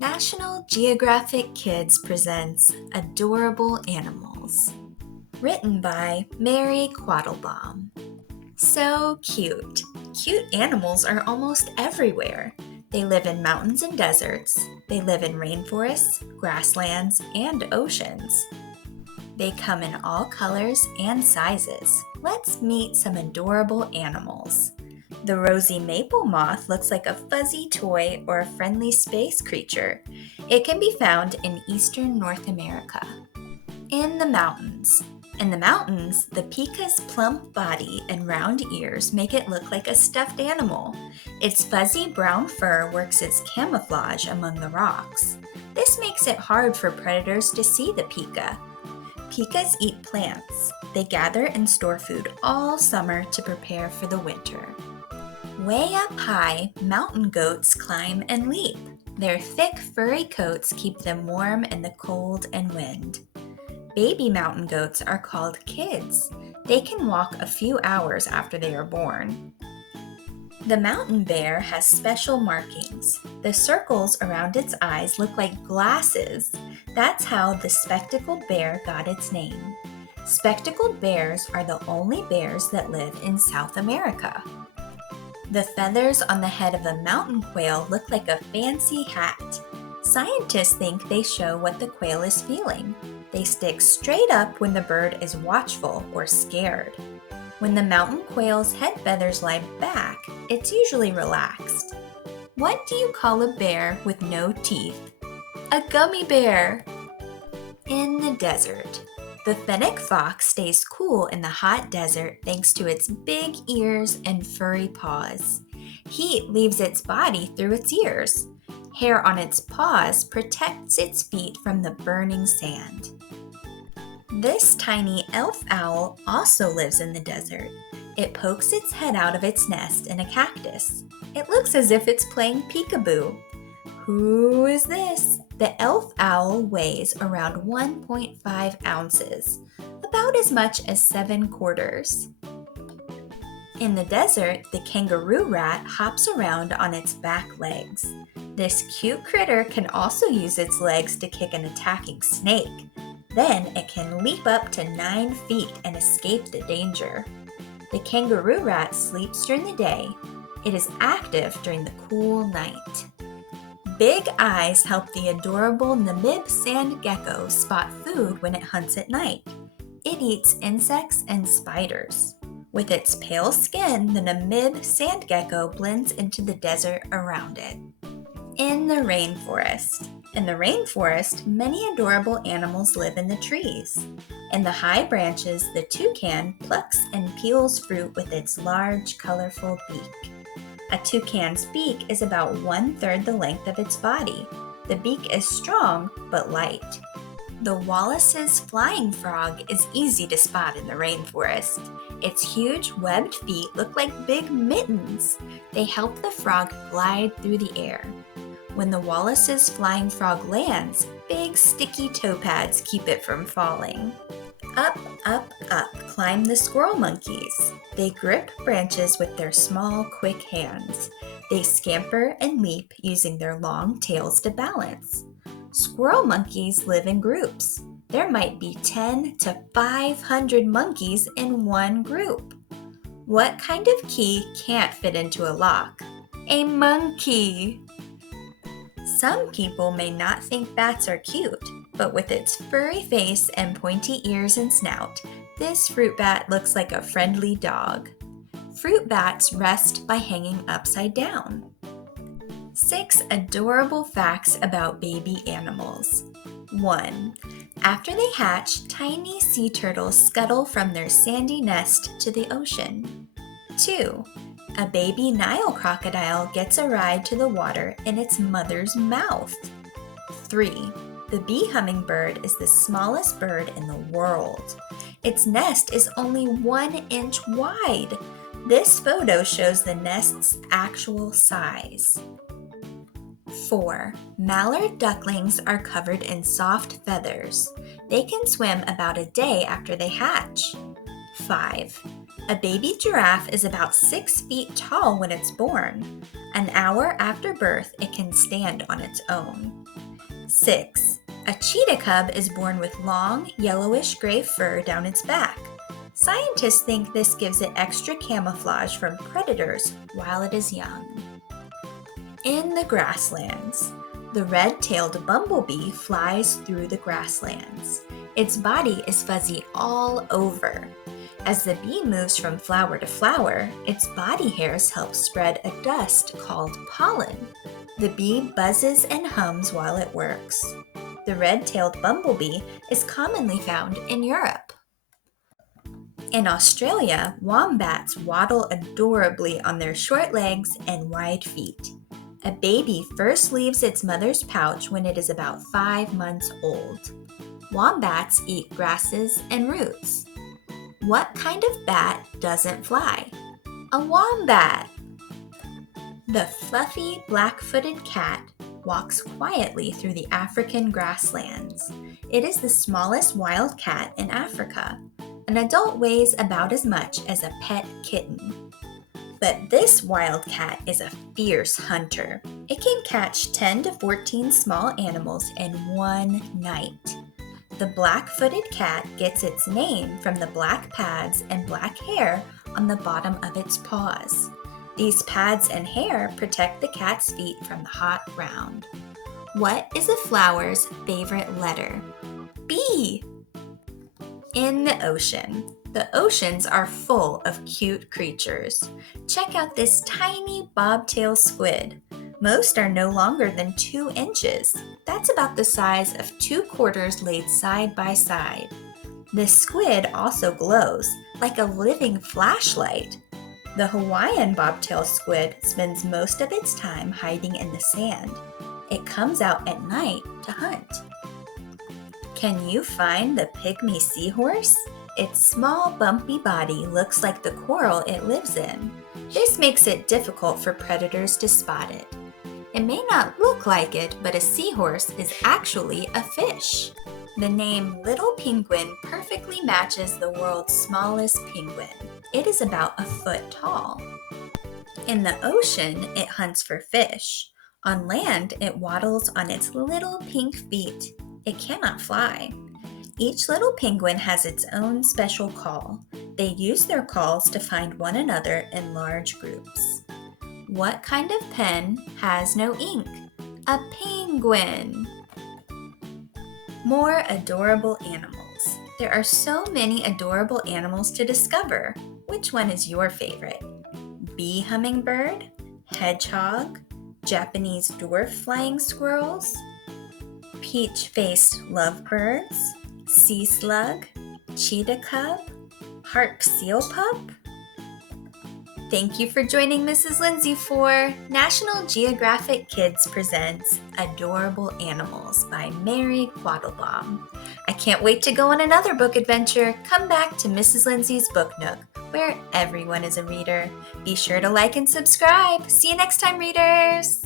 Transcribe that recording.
National Geographic Kids presents Adorable Animals, written by Mary Quattlebaum. So cute! Cute animals are almost everywhere. They live in mountains and deserts. They live in rainforests, grasslands, and oceans. They come in all colors and sizes. Let's meet some adorable animals. The rosy maple moth looks like a fuzzy toy or a friendly space creature. It can be found in eastern North America. In the mountains. In the mountains, the pika's plump body and round ears make it look like a stuffed animal. Its fuzzy brown fur works as camouflage among the rocks. This makes it hard for predators to see the pika. Pikas eat plants. They gather and store food all summer to prepare for the winter. Way up high, mountain goats climb and leap. Their thick, furry coats keep them warm in the cold and wind. Baby mountain goats are called kids. They can walk a few hours after they are born. The mountain bear has special markings. The circles around its eyes look like glasses. That's how the spectacled bear got its name. Spectacled bears are the only bears that live in South America. The feathers on the head of a mountain quail look like a fancy hat. Scientists think they show what the quail is feeling. They stick straight up when the bird is watchful or scared. When the mountain quail's head feathers lie back, it's usually relaxed. What do you call a bear with no teeth? A gummy bear! In the desert. The fennec fox stays cool in the hot desert thanks to its big ears and furry paws. Heat leaves its body through its ears. Hair on its paws protects its feet from the burning sand. This tiny elf owl also lives in the desert. It pokes its head out of its nest in a cactus. It looks as if it's playing peekaboo. Who is this? The elf owl weighs around 1.5 ounces, about as much as 7 quarters. In the desert, the kangaroo rat hops around on its back legs. This cute critter can also use its legs to kick an attacking snake. Then it can leap up to 9 feet and escape the danger. The kangaroo rat sleeps during the day. It is active during the cool night. Big eyes help the adorable namib sand gecko spot food when it hunts at night. It eats insects and spiders. With its pale skin, the namib sand gecko blends into the desert around it. In the rainforest. In the rainforest, many adorable animals live in the trees. In the high branches, the toucan plucks and peels fruit with its large, colorful beak. A toucan's beak is about 1/3 the length of its body. The beak is strong but light. The Wallace's flying frog is easy to spot in the rainforest. Its huge webbed feet look like big mittens. They help the frog glide through the air. When the Wallace's flying frog lands, big sticky toe pads keep it from falling. Up, up, up climb the squirrel monkeys. They grip branches with their small, quick hands. They scamper and leap using their long tails to balance. Squirrel monkeys live in groups. There might be 10 to 500 monkeys in one group. What kind of key can't fit into a lock? A monkey! Some people may not think bats are cute, but with its furry face and pointy ears and snout, this fruit bat looks like a friendly dog. Fruit bats rest by hanging upside down. 6 adorable facts about baby animals. 1. After they hatch, tiny sea turtles scuttle from their sandy nest to the ocean. 2. A baby Nile crocodile gets a ride to the water in its mother's mouth. 3. The bee hummingbird is the smallest bird in the world. Its nest is only 1 inch wide. This photo shows the nest's actual size. 4. Mallard ducklings are covered in soft feathers. They can swim about a day after they hatch. 5. A baby giraffe is about 6 feet tall when it's born. An hour after birth, it can stand on its own. 6. A cheetah cub is born with long, yellowish-gray fur down its back. Scientists think this gives it extra camouflage from predators while it is young. In the grasslands, the red-tailed bumblebee flies through the grasslands. Its body is fuzzy all over. As the bee moves from flower to flower, its body hairs help spread a dust called pollen. The bee buzzes and hums while it works. The red-tailed bumblebee is commonly found in Europe. In Australia, wombats waddle adorably on their short legs and wide feet. A baby first leaves its mother's pouch when it is about 5 months old. Wombats eat grasses and roots. What kind of bat doesn't fly? A wombat! The fluffy black-footed cat walks quietly through the African grasslands. It is the smallest wild cat in Africa. An adult weighs about as much as a pet kitten. But this wild cat is a fierce hunter. It can catch 10 to 14 small animals in one night. The black-footed cat gets its name from the black pads and black hair on the bottom of its paws. These pads and hair protect the cat's feet from the hot ground. What is a flower's favorite letter? B. In the ocean. The oceans are full of cute creatures. Check out this tiny bobtail squid. Most are no longer than 2 inches. That's about the size of 2 quarters laid side by side. This squid also glows like a living flashlight. The Hawaiian bobtail squid spends most of its time hiding in the sand. It comes out at night to hunt. Can you find the pygmy seahorse? Its small, bumpy body looks like the coral it lives in. This makes it difficult for predators to spot it. It may not look like it, but a seahorse is actually a fish. The name little penguin perfectly matches the world's smallest penguin. It is about a foot tall. In the ocean, it hunts for fish. On land, it waddles on its little pink feet. It cannot fly. Each little penguin has its own special call. They use their calls to find one another in large groups. What kind of pen has no ink? A penguin. More adorable animals. There are so many adorable animals to discover. Which one is your favorite? Bee hummingbird? Hedgehog? Japanese dwarf flying squirrels? Peach-faced lovebirds? Sea slug? Cheetah cub? Harp seal pup? Thank you for joining Mrs. Lindsay for National Geographic Kids presents Adorable Animals by Mary Quattlebaum. I can't wait to go on another book adventure. Come back to Mrs. Lindsay's Book Nook, where everyone is a reader. Be sure to like and subscribe. See you next time, readers!